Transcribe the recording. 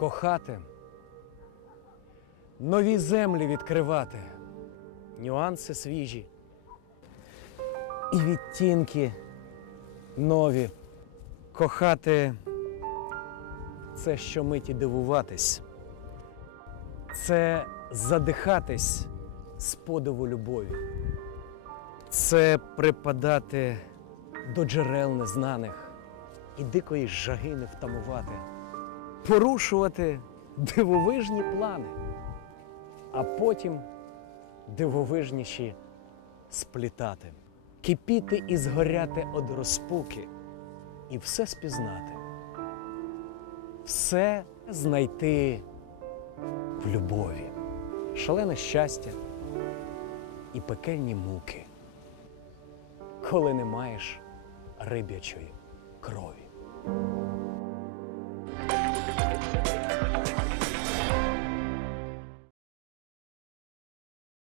кохати, нові землі відкривати, нюанси свіжі і відтінки нові. Кохати це щомиті дивуватись, це задихатись з подиву любові, це припадати до джерел незнаних і дикої жаги не втамувати, порушувати дивовижні плани, а потім дивовижніші сплітати, кипіти і згоряти од розпуки, і все спізнати, все знайти в любові, шалене щастя і пекельні муки, коли не маєш риб'ячої крові.